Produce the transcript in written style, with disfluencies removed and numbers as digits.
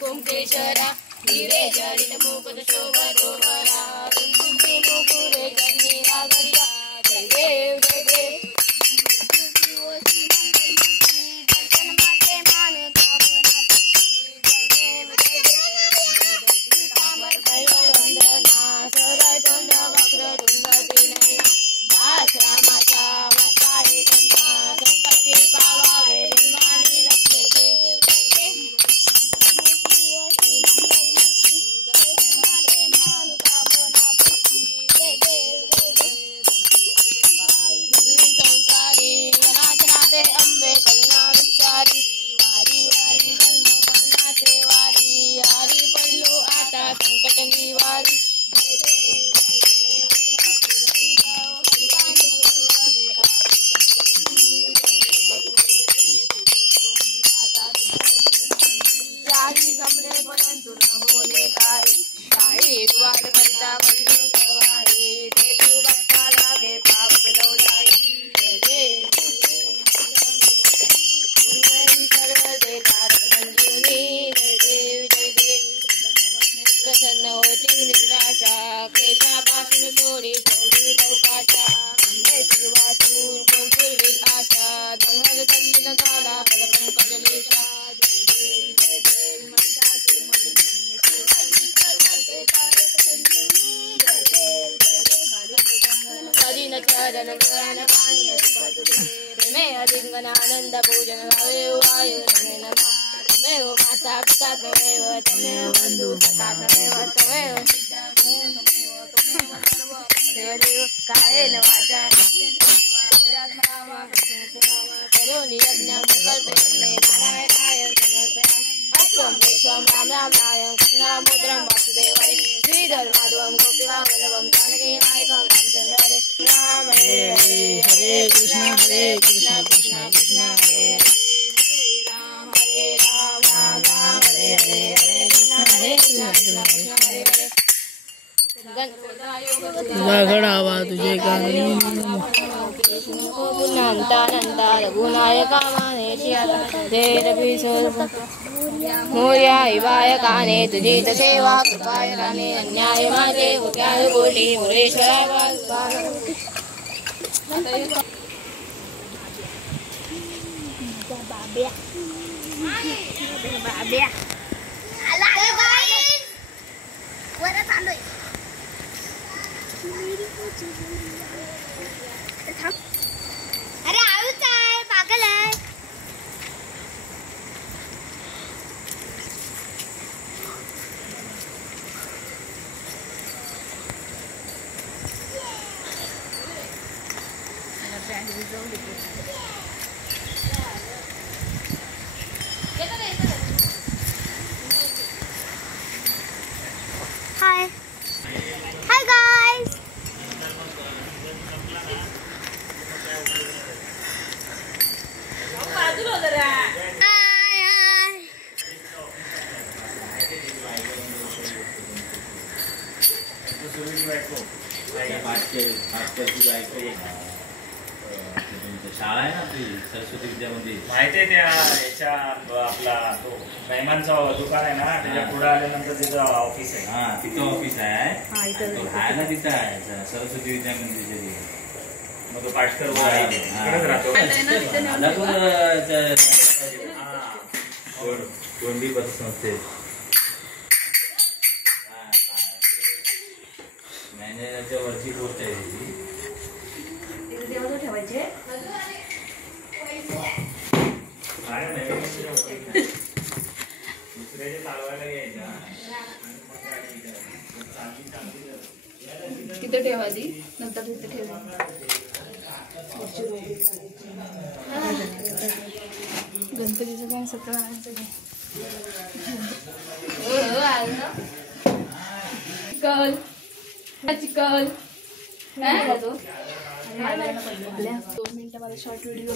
कुंकेश्वरा धीरे जड़ित मुकुट शोभा मुकुरे जन्मीरा गरिया जय देव जय देव दर्शन माते मान कामना वंदना सरय तुंड वक्र तुंड नयना दास रामाचा वसाहे कन्या संपत्ति पावावे जन्मानी रक्षते आनंद पूजन वाय तमेव माता पिता तमेव तमेव बंधु सखा तमेव तमेव देव कायेन वाचा करोमि यज्ञं कल्पये नारायणाय समर्पयामि अस्वं विश्वं राम रामाय करुणामुद्रं वासुदेवाय श्रीधर्माधवं गोपीवल्लभं जानकी नायकं रामचन्द्राय राम हरे हरे हरे कृष्ण कृष्ण कृष्ण हरे हरे राम राम राम हरे हरे हरे कृष्ण कृष्ण हरे हरे घडावा तुझे गाणी नंता रघुनाय कामाने मोर्या इवाय काने तुझी सेवा कृपाय राणे अन्याय माझे उद्याय बोली मुरेश्वराय अरे आऊच आहे पागल आहे हाय हाय गाइस शाळा आहे ना ती सरस्वती विद्या मंदिर माहिती आहे त्या याच्या आपला तो मेहमानचा दुकान आहे ना त्याच्या पुढे आल्यानंतर तिथं ऑफिस आहे. हा तिथं ऑफिस आहे तो राहायला तिथं आहे सरस्वती विद्या मंदिर. मग तो पाटकर इकडेच राहतो. गोंडी पतसंस्थेत मॅनेजरच्या वरची पोस्ट आहे त्याची. ठेवायचे दुसऱ्याचे चालवायला घ्यायच्या तिथे ठेवायची नंतर तिथे ठेवा. गणपतीचं पण सगळं आणायचं चिकल चिकल काय 2 मिनिटं मला शॉर्ट व्हिडिओ